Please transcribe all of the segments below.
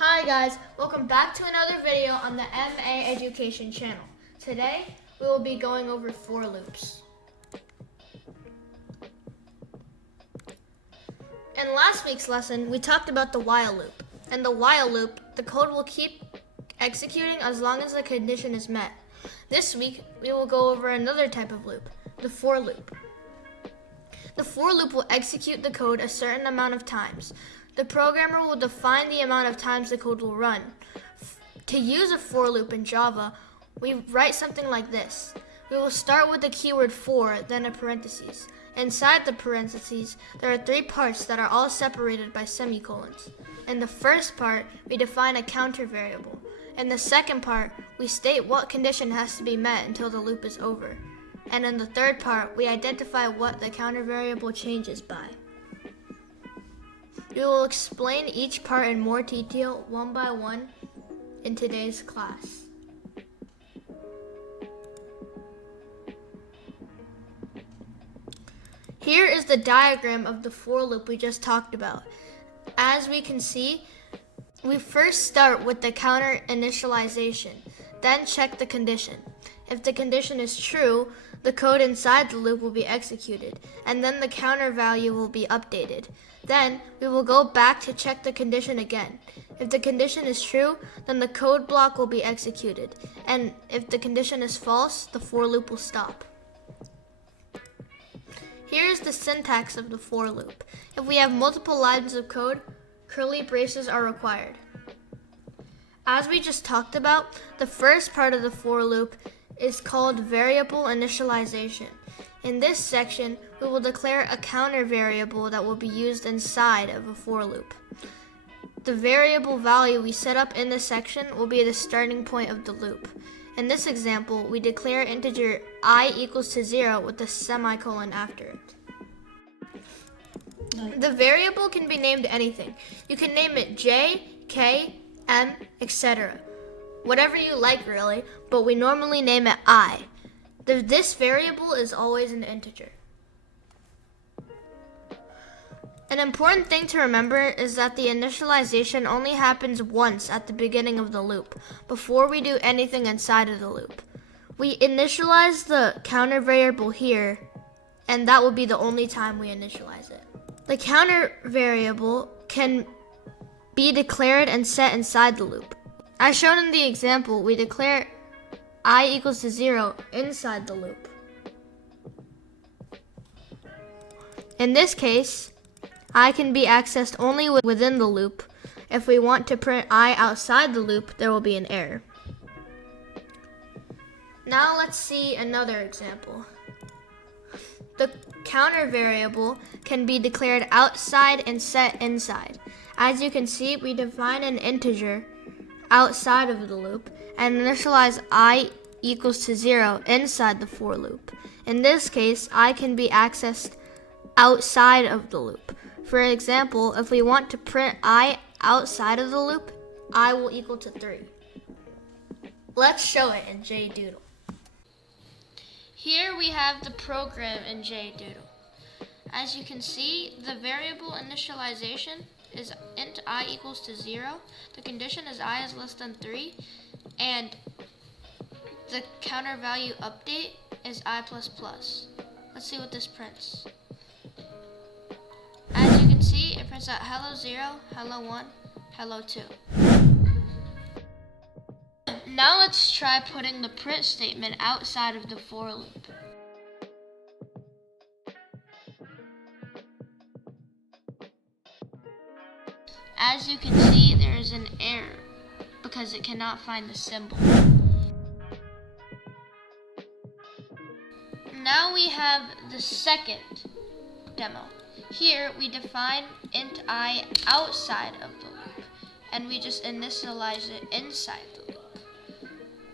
Hi guys, welcome back to another video on the MA Education channel. Today we will be going over for loops. In last week's lesson, we talked about the while loop. In the while loop, the code will keep executing as long as the condition is met. This week, we will go over another type of loop, the for loop. The for loop will execute the code a certain amount of times. The programmer will define the amount of times the code will run. To use a for loop in Java, we write something like this. We will start with the keyword for, then a parentheses. Inside the parentheses, there are three parts that are all separated by semicolons. In the first part, we define a counter variable. In the second part, we state what condition has to be met until the loop is over. And in the third part, we identify what the counter variable changes by. We will explain each part in more detail one by one in today's class. Here is the diagram of the for loop we just talked about. As we can see, we first start with the counter initialization, then check the condition. If the condition is true, the code inside the loop will be executed, and then the counter value will be updated. Then we will go back to check the condition again. If the condition is true, then the code block will be executed, and if the condition is false, the for loop will stop. Here is the syntax of the for loop. If we have multiple lines of code, curly braces are required. As we just talked about, the first part of the for loop is called variable initialization. In this section, we will declare a counter variable that will be used inside of a for loop. The variable value we set up in this section will be the starting point of the loop. In this example, we declare integer I equals to 0 with a semicolon after it. The variable can be named anything. You can name it J, K, M, etc. Whatever you like really, but we normally name it I. This variable is always an integer. An important thing to remember is that the initialization only happens once at the beginning of the loop, before we do anything inside of the loop. We initialize the counter variable here, and that will be the only time we initialize it. The counter variable can be declared and set inside the loop. As shown in the example, we declare I equals to 0 inside the loop. In this case, I can be accessed only within the loop. If we want to print I outside the loop, there will be an error. Now let's see another example. The counter variable can be declared outside and set inside. As you can see, we define an integer outside of the loop and initialize I equals to 0 inside the for loop. In this case, I can be accessed outside of the loop. For example, if we want to print I outside of the loop, I will equal to 3. Let's show it in JDoodle. Here we have the program in JDoodle. As you can see, the variable initialization is int I equals to 0, the condition is I is less than 3, and the counter value update is I++. Let's see what this prints. As you can see, it prints out hello 0, hello 1, hello 2. Now let's try putting the print statement outside of the for loop. As you can see, there is an error because it cannot find the symbol. Now we have the second demo. Here we define int I outside of the loop, and we just initialize it inside the loop.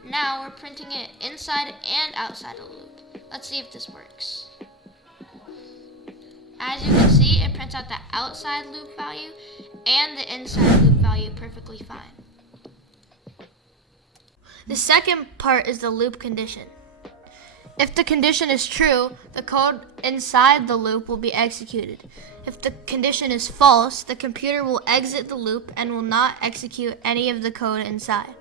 Now we're printing it inside and outside of the loop. Let's see if this works. As you can see, it prints out the outside loop value and the inside loop value perfectly fine. The second part is the loop condition. If the condition is true, the code inside the loop will be executed. If the condition is false, the computer will exit the loop and will not execute any of the code inside.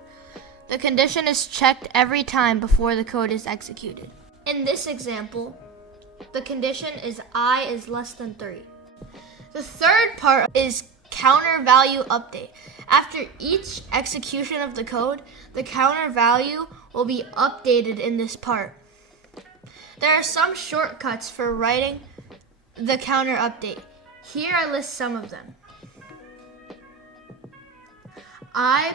The condition is checked every time before the code is executed. In this example, the condition is I is less than 3. The third part is counter value update. After each execution of the code, the counter value will be updated in this part. There are some shortcuts for writing the counter update. Here I list some of them. I++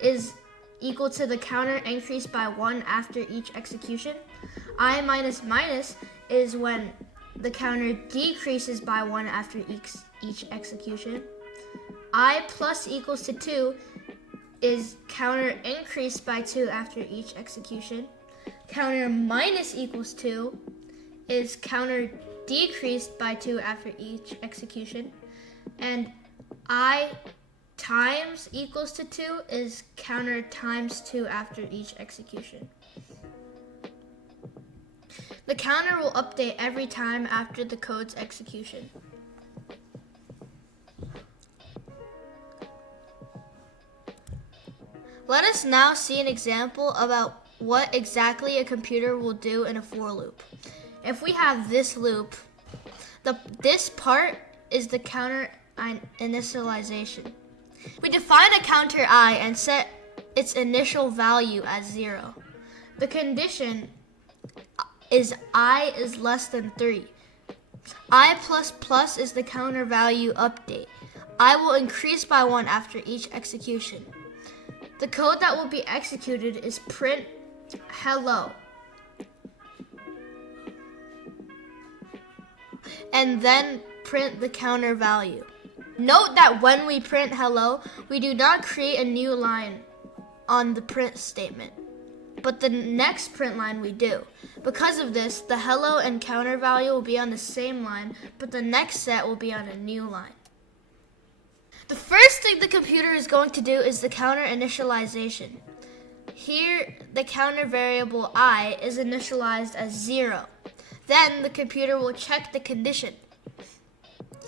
is equal to the counter increase by 1 after each execution. I-, is when the counter decreases by 1 after each execution. I plus equals to 2 is counter increased by 2 after each execution. Counter minus equals 2 is counter decreased by 2 after each execution. And I times equals to 2 is counter times 2 after each execution. The counter will update every time after the code's execution. Let us now see an example about what exactly a computer will do in a for loop. If we have this loop, this part is the counter initialization. We define a counter I and set its initial value as 0. The condition is I is less than 3. I++ is the counter value update. I will increase by 1 after each execution. The code that will be executed is print hello, and then print the counter value. Note that when we print hello, we do not create a new line on the print statement, but the next print line we do. Because of this, the hello and counter value will be on the same line, but the next set will be on a new line. The first thing the computer is going to do is the counter initialization. Here, the counter variable I is initialized as 0. Then the computer will check the condition.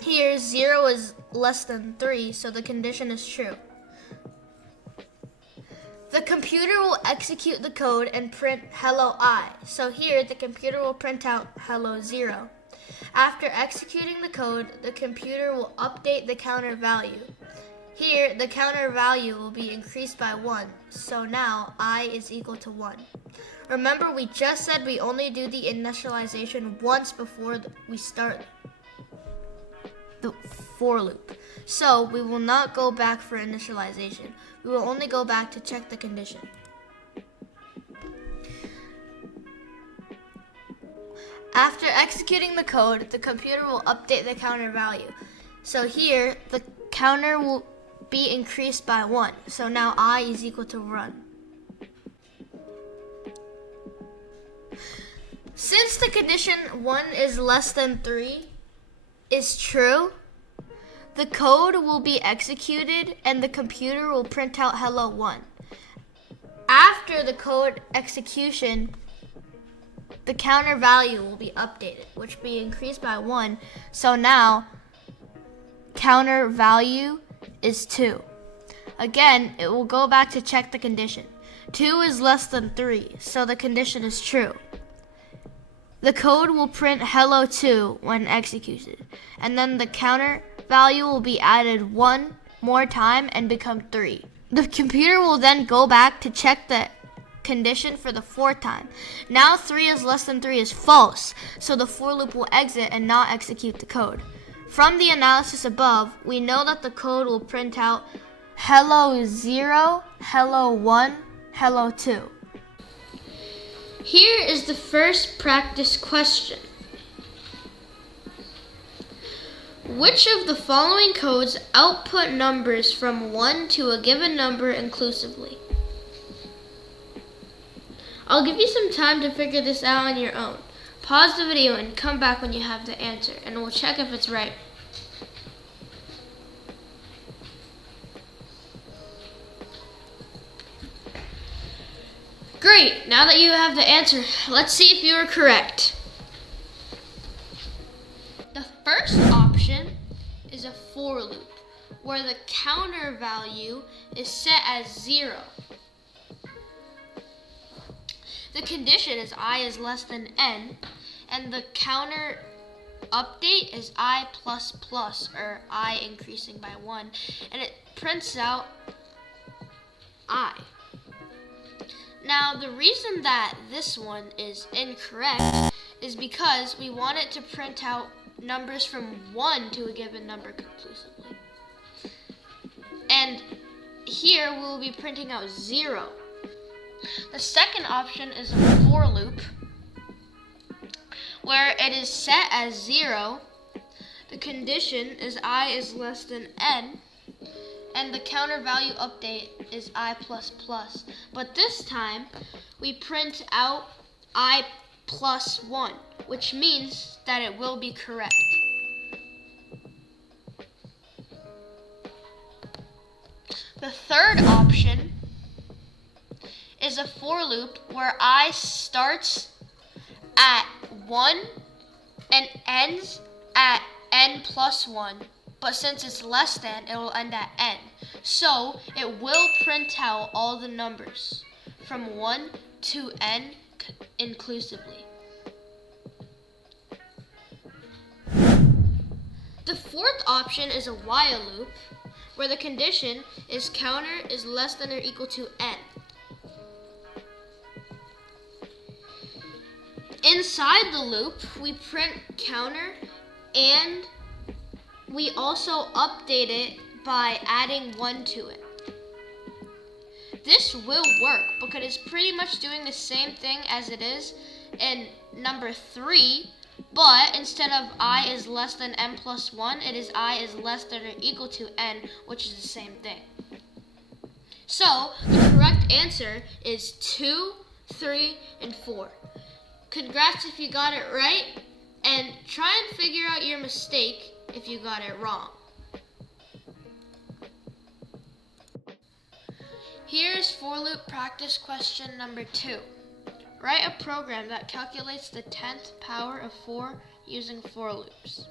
Here, 0 is less than 3, so the condition is true. The computer will execute the code and print hello I. So here, the computer will print out hello 0. After executing the code, the computer will update the counter value. Here, the counter value will be increased by 1, so now I is equal to 1. Remember, we just said we only do the initialization once before we start the for loop. So we will not go back for initialization. We will only go back to check the condition. After executing the code, the computer will update the counter value. So here, the counter will be increased by 1. So now I is equal to 1. Since the condition 1 is less than 3 is true, the code will be executed and the computer will print out hello 1. After the code execution, the counter value will be updated, which will be increased by 1. So now, counter value is 2. Again, it will go back to check the condition. 2 is less than 3, so the condition is true. The code will print hello 2 when executed, and then the counter value will be added 1 more time and become 3. The computer will then go back to check the condition for the 4th time. Now 3 is less than 3 is false, so the for loop will exit and not execute the code. From the analysis above, we know that the code will print out hello 0, hello 1, hello 2. Here is the first practice question. Which of the following codes output numbers from 1 to a given number inclusively? I'll give you some time to figure this out on your own. Pause the video and come back when you have the answer, and we'll check if it's right. Great, now that you have the answer, let's see if you are correct. The first option is a for loop, where the counter value is set as 0. The condition is I is less than n, and the counter update is I plus plus, or I increasing by 1, and it prints out I. Now, the reason that this one is incorrect is because we want it to print out numbers from 1 to a given number conclusively. And here we'll be printing out 0. The second option is a for loop, where it is set as 0, the condition is I is less than n, and the counter value update is I plus plus. But this time, we print out I plus 1, which means that it will be correct. The third option is a for loop where I starts at 1 and ends at n plus 1. But since it's less than, it will end at n. So it will print out all the numbers from 1 to n inclusively. The fourth option is a while loop, where the condition is counter is less than or equal to n. Inside the loop, we print counter, and we also update it by adding 1 to it. This will work because it's pretty much doing the same thing as it is in number 3, but instead of I is less than n plus 1, it is I is less than or equal to n, which is the same thing. So, the correct answer is 2, 3, and 4. Congrats if you got it right, and try and figure out your mistake if you got it wrong. Here's for loop practice question number 2. Write a program that calculates the 10th power of 4 using for loops.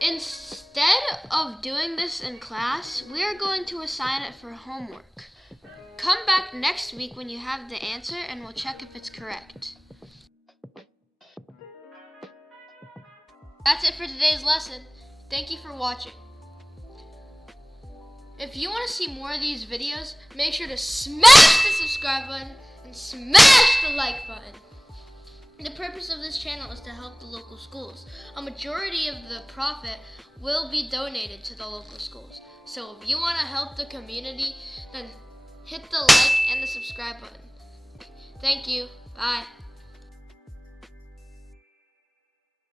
Instead of doing this in class, we are going to assign it for homework. Come back next week when you have the answer and we'll check if it's correct. That's it for today's lesson. Thank you for watching. If you want to see more of these videos, make sure to smash the subscribe button and smash the like button. The purpose of this channel is to help the local schools. A majority of the profit will be donated to the local schools. So if you want to help the community, then hit the like and the subscribe button. Thank you. Bye.